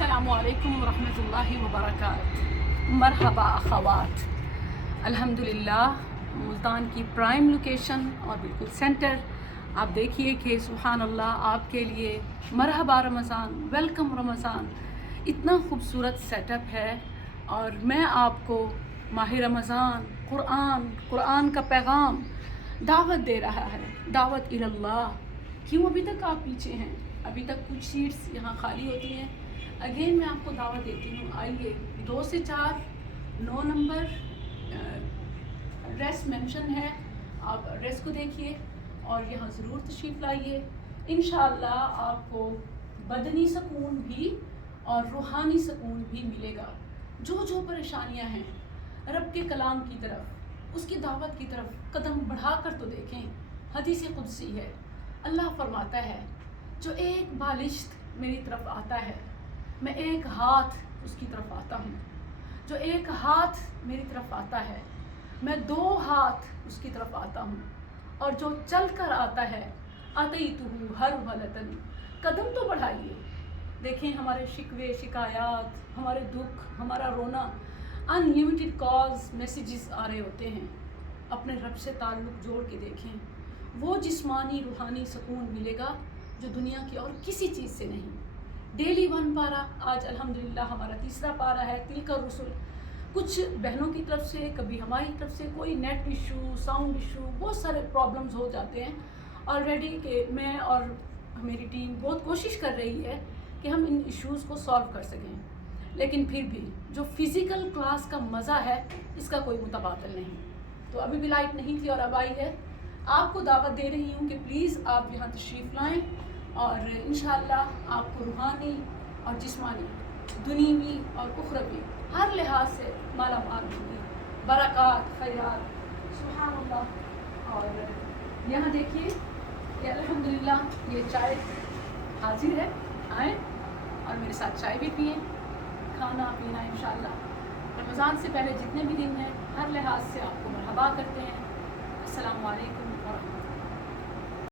السلام علیکم ورحمۃ اللہ وبرکاتہ۔ مرحبا اخوات، الحمدللہ ملتان کی پرائم لوکیشن اور بالکل سینٹر۔ آپ دیکھیے کہ سبحان اللہ آپ کے لیے مرحبا رمضان، ویلکم رمضان، اتنا خوبصورت سیٹ اپ ہے۔ اور میں آپ کو ماہ رمضان، قرآن کا پیغام دعوت دے رہا ہے، دعوت اللہ۔ کیوں ابھی تک آپ پیچھے ہیں؟ ابھی تک کچھ سیٹس یہاں خالی ہوتی ہیں۔ اگین میں آپ کو دعوت دیتی ہوں، آئیے 2 سے 4 9 نمبر ایڈریس مینشن ہے، آپ ایڈریس کو دیکھیے اور یہاں ضرور تشریف لائیے۔ انشاءاللہ آپ کو بدنی سکون بھی اور روحانی سکون بھی ملے گا۔ جو پریشانیاں ہیں، رب کے کلام کی طرف، اس کی دعوت کی طرف قدم بڑھا کر تو دیکھیں۔ حدیث قدسی ہے، اللہ فرماتا ہے جو ایک بالشت میری طرف آتا ہے میں ایک ہاتھ اس کی طرف آتا ہوں، جو ایک ہاتھ میری طرف آتا ہے میں 2 ہاتھ اس کی طرف آتا ہوں، اور جو چل کر آتا ہے اتیتہ ہر ولتن، قدم تو بڑھائیے۔ دیکھیں ہمارے شکوے شکایات، ہمارے دکھ، ہمارا رونا، ان لمیٹڈ کالز میسیجز آ رہے ہوتے ہیں۔ اپنے رب سے تعلق جوڑ کے دیکھیں، وہ جسمانی روحانی سکون ملے گا جو دنیا کی اور کسی چیز سے نہیں۔ ڈیلی 1 پارہ، آج الحمدللہ ہمارا 3را پارہ ہے، تلک الرسل۔ کچھ بہنوں کی طرف سے، کبھی ہماری طرف سے کوئی نیٹ ایشو، ساؤنڈ ایشو، بہت سارے پرابلمز ہو جاتے ہیں آلریڈی، کہ میں اور میری ٹیم بہت کوشش کر رہی ہے کہ ہم ان ایشوز کو سالو کر سکیں، لیکن پھر بھی جو فزیکل کلاس کا مزہ ہے اس کا کوئی متبادل نہیں۔ تو ابھی بھی لائٹ نہیں تھی اور اب آئی ہے۔ آپ کو دعوت دے رہی ہوں کہ پلیز آپ یہاں تشریف لائیں، اور انشاءاللہ آپ کو روحانی اور جسمانی، دنیوی اور اخروی ہر لحاظ سے مالا مال ہوگی، برکات، خیرات، سبحان اللہ۔ اور یہاں دیکھیے کہ الحمدللہ یہ چائے حاضر ہے، آئیں اور میرے ساتھ چائے بھی پئیں، کھانا پینا انشاءاللہ رمضان سے پہلے جتنے بھی دن ہیں ہر لحاظ سے آپ کو مرحبا کرتے ہیں۔ السلام علیکم ورحمۃ اللہ۔